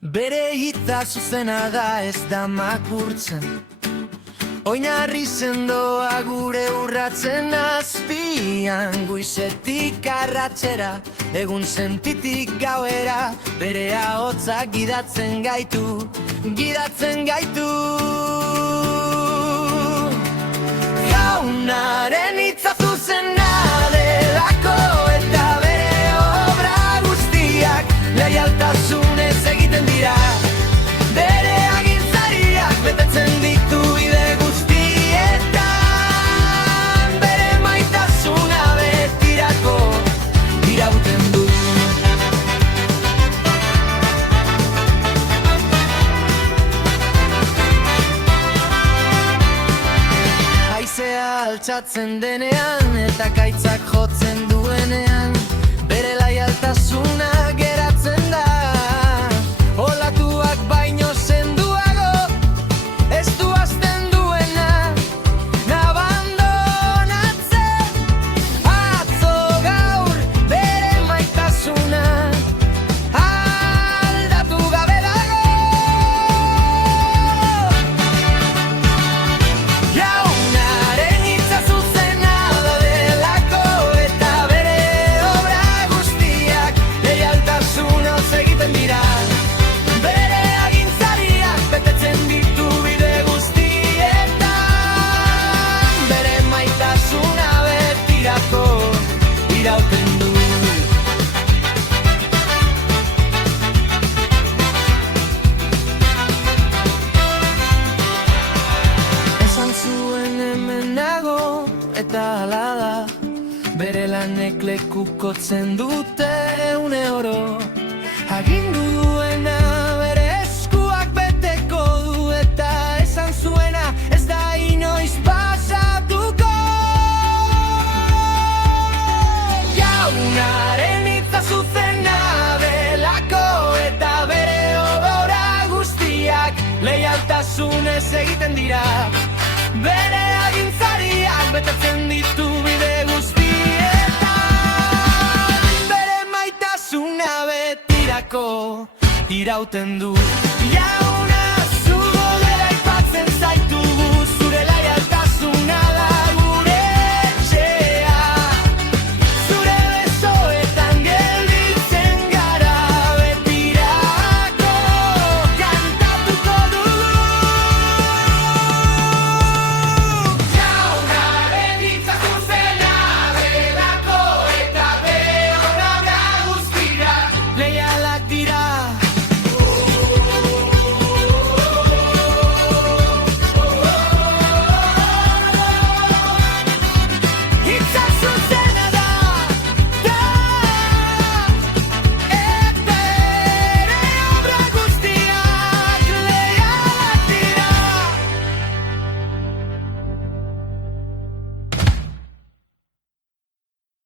Bere hitza zuzena da, ez da makurtzen. Oinarri sendoa gure urratzen azpian, goizetik arratsera, egun sentitik gauera, bere ahotsak gidatzen gaitu, gidatzen gaitu. Jaunaren hitza zuzena delako, eta bere obra guztiak leialtasunez egiten dira. Bere agintzariak betetzen ditu bide guztietan, bere maitasuna betirako irauten du. Haizea altxatzen denean eta kaitzak jotzen duenean, bere leialtasuna geratzen da. Olatuak baino senduago, ez du hasten duena abandonatzen. Atzo gaur bere maitasuna aldatu gabe dago. Jaunaren hitza zuzena da delako, eta bere obra guztiak leialtasunez egiten dira. Bere agintzariak betetzen ditu bide guztietan, bere maitasuna betirako irauten du. Esan zuen hemen nago, eta hala da, bere lanek lekukotzen dute une oro. Agindu duena bere eskuak beteko du, eta esan zuena ez da inoiz pasatuko. Jaunaren hitza zuzena delako, eta bere obra guztiak leialtasunez egiten dira. Bere agintzariak betetzen ditu bide guztietan, bere maitasuna betirako irauten du. Jauna